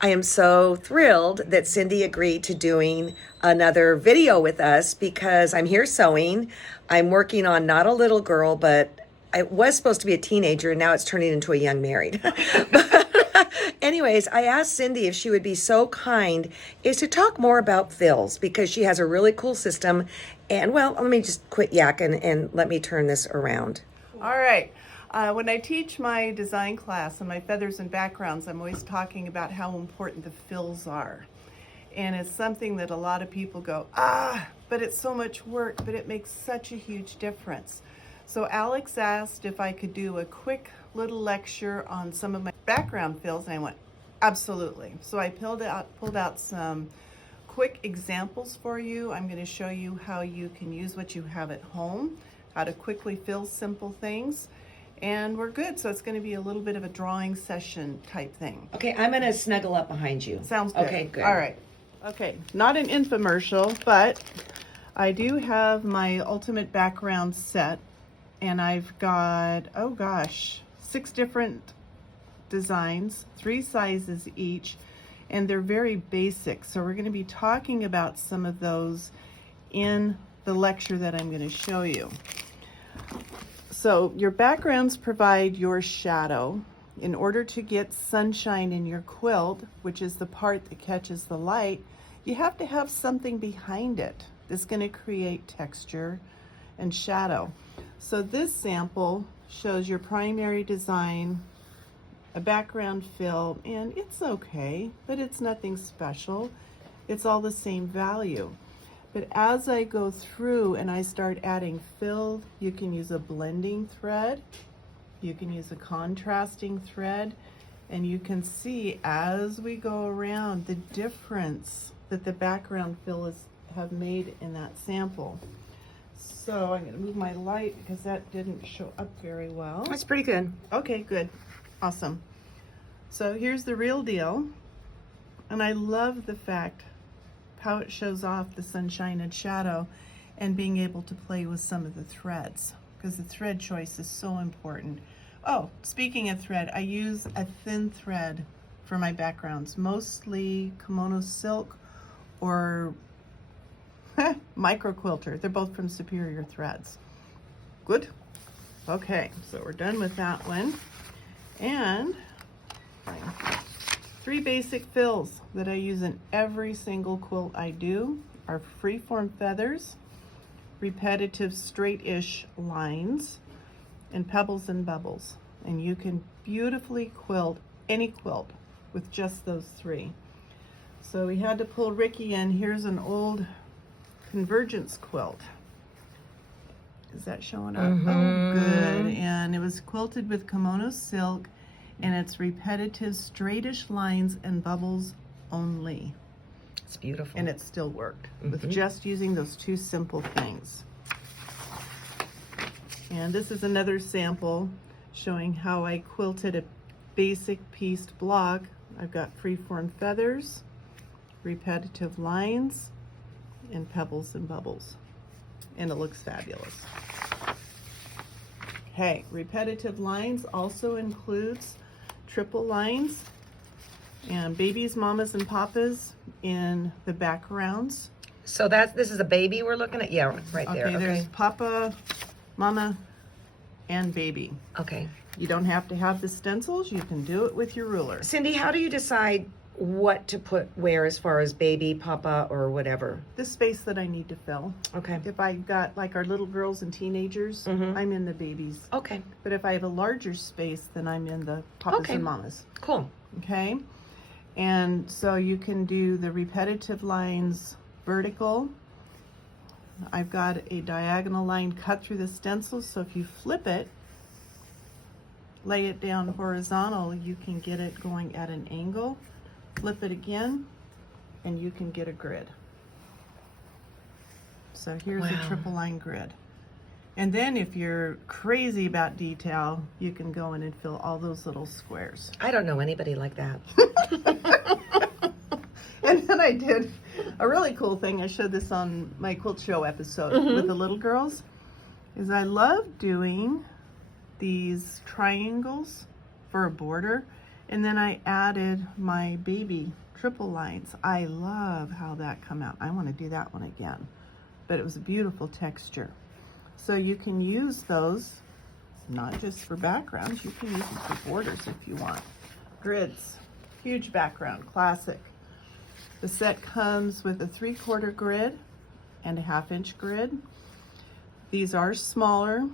I am so thrilled that Cindy agreed to doing another video with us because I'm here sewing. I'm working on not a little girl, but I was supposed to be a teenager and now it's turning into a young married. But anyways, I asked Cindy if she would be so kind is to talk more about fills because she has a really cool system. And well, let me just quit yakking and let me turn this around. All right. When I teach my design class and my feathers and backgrounds, I'm always talking about how important the fills are. And it's something that a lot of people go, but it's so much work, but it makes such a huge difference. So Alex asked if I could do a quick little lecture on some of my background fills, and I went, absolutely. So I pulled out some quick examples for you. I'm going to show you how you can use what you have at home, how to quickly fill simple things. And we're good. So it's going to be a little bit of a drawing session type thing. Okay, I'm going to snuggle up behind you. Sounds good. Okay, good. All right. Okay, not an infomercial, but I do have my ultimate background set, and I've got, 6 different designs, 3 sizes each, and they're very basic. So we're going to be talking about some of those in the lecture that I'm going to show you. So your backgrounds provide your shadow. In order to get sunshine in your quilt, which is the part that catches the light, you have to have something behind it that's going to create texture and shadow. So this sample shows your primary design, a background fill, and it's okay, but it's nothing special. It's all the same value. But as I go through and I start adding fill, you can use a blending thread, you can use a contrasting thread, and you can see as we go around the difference that the background fill have made in that sample. So I'm going to move my light because that didn't show up very well. That's pretty good. Okay, good. Awesome. So here's the real deal. And I love the fact how it shows off the sunshine and shadow and being able to play with some of the threads because the thread choice is so important. Oh, speaking of thread, I use a thin thread for my backgrounds, mostly kimono silk or micro quilter. They're both from Superior Threads. Good. Okay, so we're done with that one. And 3 basic fills that I use in every single quilt I do are Freeform Feathers, repetitive straight-ish lines, and Pebbles and Bubbles. And you can beautifully quilt any quilt with just those 3. So we had to pull Ricky in. Here's an old Convergence quilt. Is that showing up? Oh, good. And it was quilted with kimono silk, and it's repetitive straightish lines and bubbles only. It's beautiful. And it still worked with just using those 2 simple things. And this is another sample showing how I quilted a basic pieced block. I've got Freeform Feathers, repetitive lines, and Pebbles and Bubbles. And it looks fabulous. Okay, repetitive lines also includes triple lines and babies, mamas, and papas in the backgrounds. So this is a baby we're looking at? Yeah, right there. Okay, there's papa, mama, and baby. Okay. You don't have to have the stencils. You can do it with your ruler. Cindy, how do you decide what to put where as far as baby, papa, or whatever? The space that I need to fill. Okay. If I've got like our little girls and teenagers, I'm in the babies. Okay. But if I have a larger space, then I'm in the papas and mamas. Cool. Okay. And so you can do the repetitive lines vertical. I've got a diagonal line cut through the stencil, so if you flip it, lay it down horizontal, you can get it going at an angle. Flip it again, and you can get a grid. So here's a triple line grid. And then if you're crazy about detail, you can go in and fill all those little squares. I don't know anybody like that. And then I did a really cool thing. I showed this on my quilt show episode with the little girls. Is I love doing these triangles for a border, And then I added my baby triple lines. I love how that come out. I want to do that one again, but it was a beautiful texture. So you can use those not just for backgrounds, you can use them for borders if you want. Grids, huge background, classic. The set comes with a 3/4 grid and a 1/2 inch grid. These are smaller,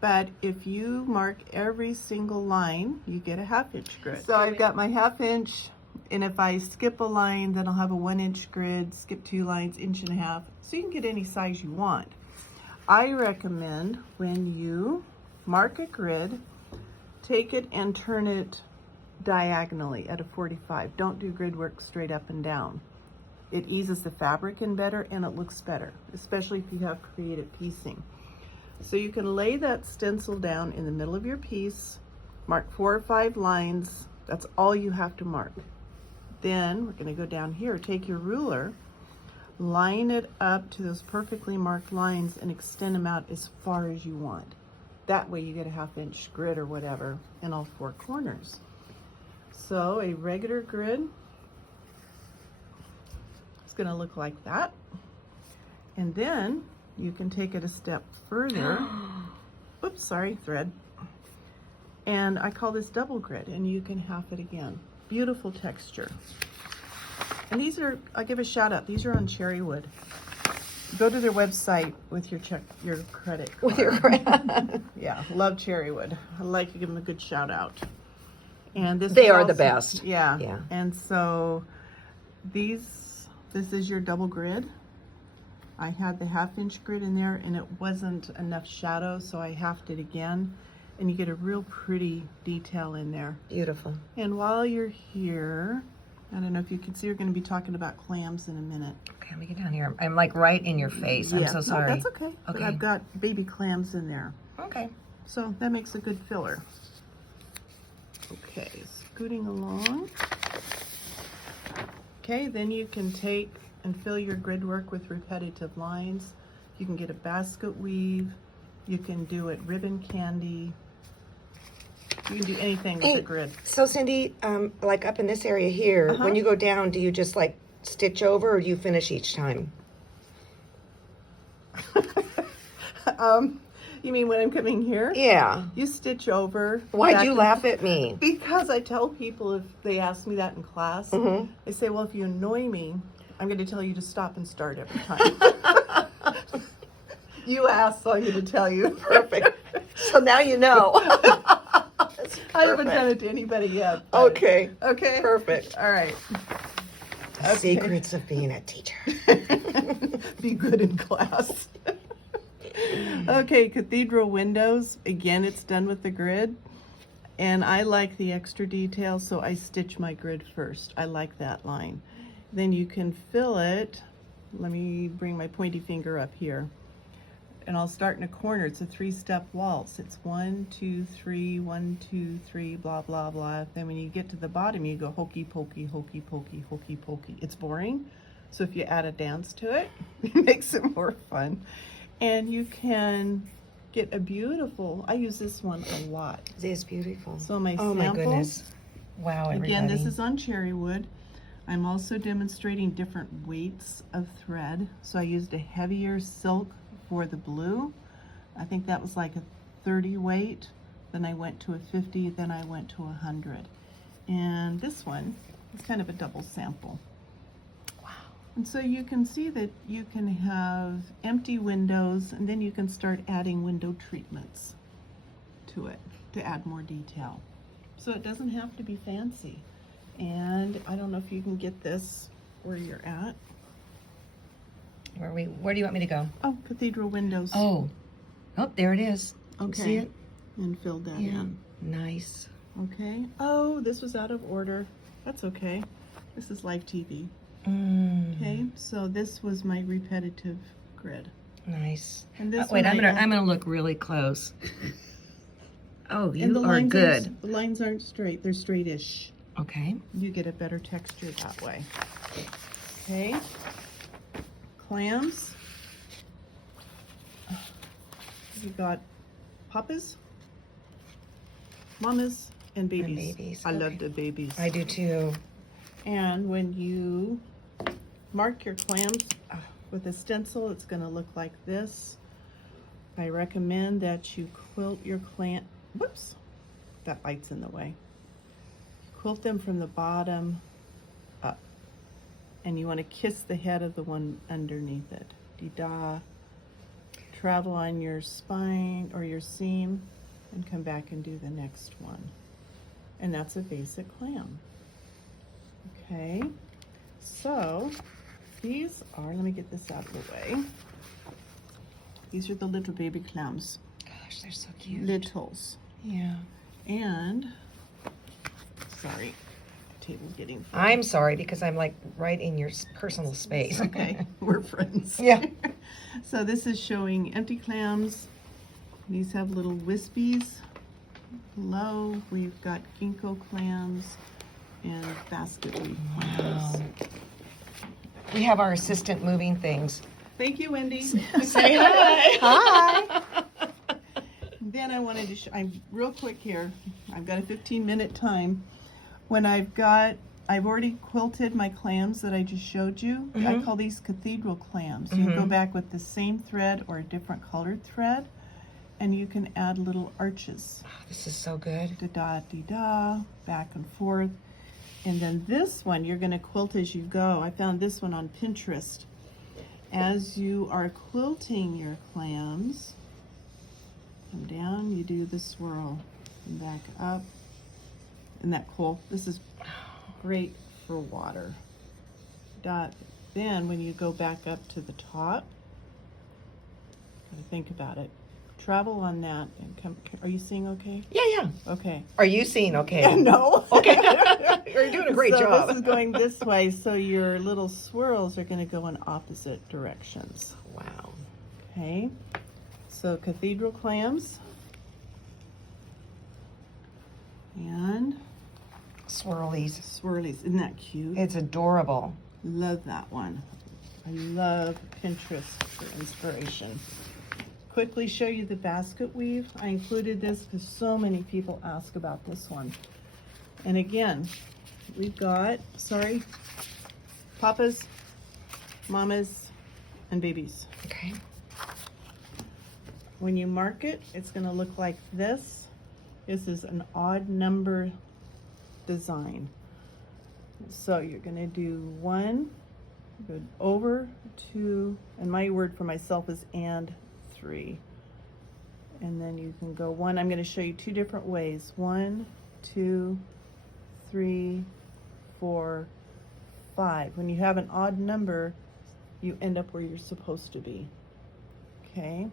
but if you mark every single line, you get a 1/2 inch grid. So I've got my 1/2 inch, and if I skip a line, then I'll have a 1 inch grid, skip 2 lines, 1.5 inches. So you can get any size you want. I recommend when you mark a grid, take it and turn it diagonally at a 45. Don't do grid work straight up and down. It eases the fabric in better and it looks better, especially if you have creative piecing. So you can lay that stencil down in the middle of your piece, mark 4 or 5 lines. That's all you have to mark. Then we're going to go down here, take your ruler, line it up to those perfectly marked lines and extend them out as far as you want. That way you get a 1/2 inch grid or whatever in all 4 corners. So a regular grid is going to look like that. And then you can take it a step further. Oops, sorry, thread. And I call this double grid, and you can half it again. Beautiful texture. And these are, I'll give a shout out, these are on cherry wood. Go to their website with your credit card. With your credit. Yeah, love cherry wood. I like to give them a good shout out. And this They is are the also- best. Yeah. Yeah. And so this is your double grid. I had the 1/2 inch grid in there and it wasn't enough shadow, so I halved it again. And you get a real pretty detail in there. Beautiful. And while you're here, I don't know if you can see, we're going to be talking about clams in a minute. Okay, let me get down here. I'm like right in your face. I'm so No, sorry. that's okay. But Okay. I've got baby clams in there. Okay. So that makes a good filler. Okay, scooting along. Okay, then you can take and fill your grid work with repetitive lines. You can get a basket weave. You can do it ribbon candy. You can do anything with a grid. So Cindy, like up in this area here, when you go down, do you just like stitch over or do you finish each time? You mean when I'm coming here? Yeah. You stitch over. Why'd back you and- laugh at me? Because I tell people, if they ask me that in class, they say, well, if you annoy me, I'm going to tell you to stop and start every time. You asked, so I'm going to tell you. Perfect. So now you know. I haven't done it to anybody yet. but- Okay. Okay. Perfect. All right. Secrets of being a teacher. Be good in class. Okay, Cathedral Windows. Again, it's done with the grid. And I like the extra detail, so I stitch my grid first. I like that line. Then you can fill it. Let me bring my pointy finger up here. And I'll start in a corner. It's a 3-step waltz. It's 1, 2, 3, 1, 2, 3, blah, blah, blah. Then when you get to the bottom, you go hokey pokey, hokey pokey, hokey pokey. It's boring. So if you add a dance to it, it makes it more fun. And you can get a beautiful, I use this one a lot. It is beautiful. So my Oh my sample, goodness. Wow, everybody. again, this is on cherry wood. I'm also demonstrating different weights of thread. So I used a heavier silk for the blue. I think that was like a 30 weight. Then I went to a 50, then I went to 100. And this one is kind of a double sample. Wow. And so you can see that you can have empty windows and then you can start adding window treatments to it to add more detail. So it doesn't have to be fancy. And I don't know if you can get this where you're at. Where do you want me to go? Oh, Cathedral Windows. Oh, there it is. Okay. See it? And filled that Yeah. in. Nice. Okay. Oh, this was out of order. That's okay. This is live TV. Okay. So this was my repetitive grid. Nice. And this Wait, one I'm gonna look really close. Oh, and you the are lines good. The lines aren't straight. They're straightish. Okay. You get a better texture that way. Okay. Clams. You got papas, mamas, And babies. And babies. I Okay. love the babies. I do too. And when you mark your clams with a stencil, it's going to look like this. I recommend that you quilt your clam. Whoops, that light's in the way. Quilt them from the bottom up. And you want to kiss the head of the one underneath it. Dee-da. Travel on your spine or your seam and come back and do the next one. And that's a basic clam. Okay, so these are, let me get this out of the way. These are the little baby clams. Gosh, they're so cute. Littles. Yeah. And, sorry, table's getting full. I'm sorry because I'm like right in your personal space. Okay, we're friends. Yeah. So this is showing empty clams. These have little wispies. Below, we've got ginkgo clams and Basketweave clams. Wow. We have our assistant moving things. Thank you, Wendy. Say hi. Hi. Then I wanted to show, I'm real quick here. I've got a 15-minute time. When I've already quilted my clams that I just showed you. I call these cathedral clams. You go back with the same thread or a different colored thread, and you can add little arches. Oh, this is so good. Da-da-dee-da, back and forth. And then this one, you're going to quilt as you go. I found this one on Pinterest. As you are quilting your clams, come down, you do the swirl, and back up. Isn't that cool? This is great for water. Then when you go back up to the top, gotta think about it. Travel on that and come. Are you seeing okay? Yeah. Okay. Are you seeing okay? No. Okay. You're doing a great job. This is going this way, so your little swirls are going to go in opposite directions. Wow. Okay. So cathedral clams. And Swirlies. swirlies. Isn't that cute? It's adorable. Love that one. I love Pinterest for inspiration. Quickly show you the basket weave. I included this because so many people ask about this one. And again, we've got, papas, mamas, and babies. Okay. When you mark it, it's going to look like this. This is an odd number design. So you're going to do 1, go over 2, and my word for myself is and 3. And then you can go 1. I'm going to show you 2 different ways. 1, 2, 3, 4, 5. When you have an odd number, you end up where you're supposed to be. Okay.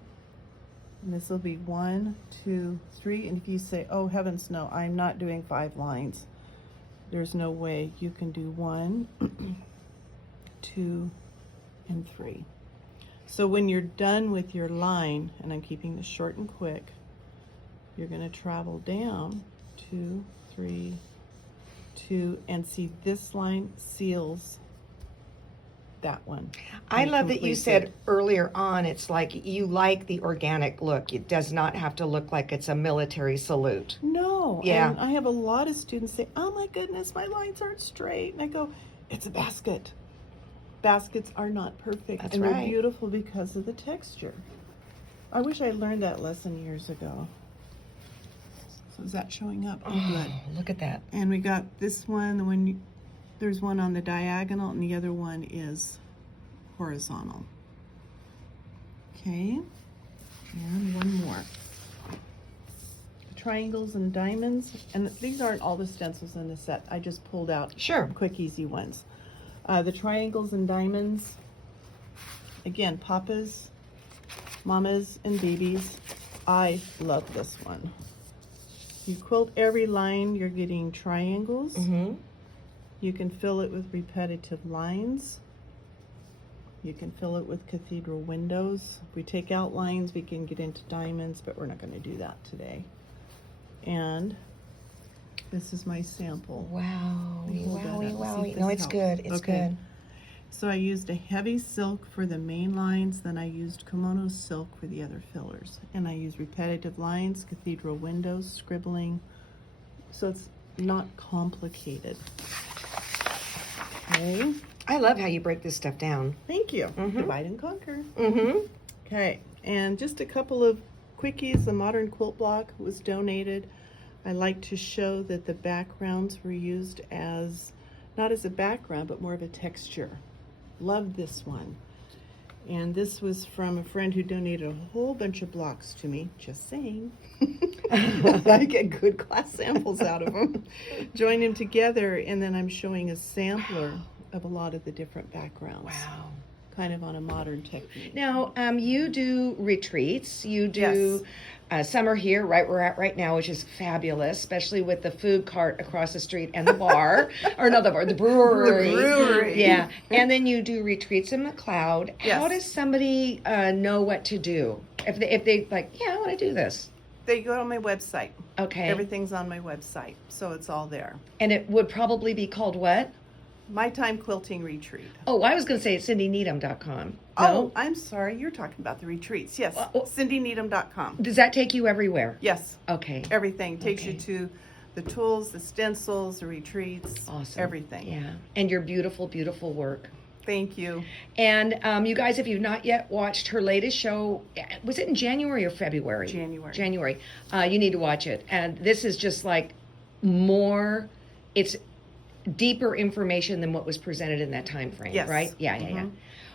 And this will be 1, 2, 3. And if you say, oh heavens no, I'm not doing 5 lines, there's no way. You can do 1, 2, and 3. So when you're done with your line, and I'm keeping this short and quick, you're going to travel down 2, 3, 2, and see this line seals that one. I love that you said earlier on, it's like you like the organic look. It does not have to look like it's a military salute. No. Yeah. And I have a lot of students say, oh my goodness, my lines aren't straight. And I go, it's a basket. Baskets are not perfect. That's and right. They're beautiful because of the texture. I wish I learned that lesson years ago. So is that showing up? Oh, good. Look at that. And we got this one, there's one on the diagonal and the other one is horizontal. Okay, and one more. Triangles and diamonds, and these aren't all the stencils in the set. I just pulled out quick, easy ones. The triangles and diamonds, again, papas, mamas, and babies. I love this one. You quilt every line, you're getting triangles. You can fill it with repetitive lines. You can fill it with cathedral windows. If we take out lines, we can get into diamonds, but we're not going to do that today. And this is my sample. Wow. Wow. No, it's good. It's good. So I used a heavy silk for the main lines, then I used kimono silk for the other fillers. And I used repetitive lines, cathedral windows, scribbling, so it's not complicated. Okay. I love how you break this stuff down. Thank you. Mhm. Divide and conquer. Mm-hmm. Okay, and just a couple of quickies. The modern quilt block was donated. I like to show that the backgrounds were used as, not as a background, but more of a texture. Love this one. And this was from a friend who donated a whole bunch of blocks to me. Just saying. I get good class samples out of them. Join them together, and then I'm showing a sampler of a lot of the different backgrounds. Wow. Kind of on a modern technique. Now, you do retreats. You do summer here, right where we're at right now, which is fabulous, especially with the food cart across the street and the bar, or not the bar, the brewery. The brewery. Yeah, and then you do retreats in McLeod. Yes. How does somebody know what to do if they like? Yeah, I want to do this. They go on my website. Okay. Everything's on my website, so it's all there. And it would probably be called what? My Time Quilting Retreat. Oh, I was going to say it's cindyneedham.com. Oh, No? I'm sorry. You're talking about the retreats. Yes, Well, CindyNeedham.com. Does that take you everywhere? Yes, Okay. everything. Takes Okay. you to the tools, the stencils, the retreats. Awesome. Everything. Yeah. And your beautiful, beautiful work. Thank you. And you guys, if you've not yet watched her latest show, was it in January or February? January. January. You need to watch it. And this is just like more, it's deeper information than what was presented in that time frame, Yes. right? Yeah, yeah, yeah. Mhm.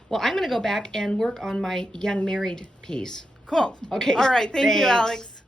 Well, I'm going to go back and work on my young married piece. Cool. Okay. All right. Thank you, Thanks. Alex.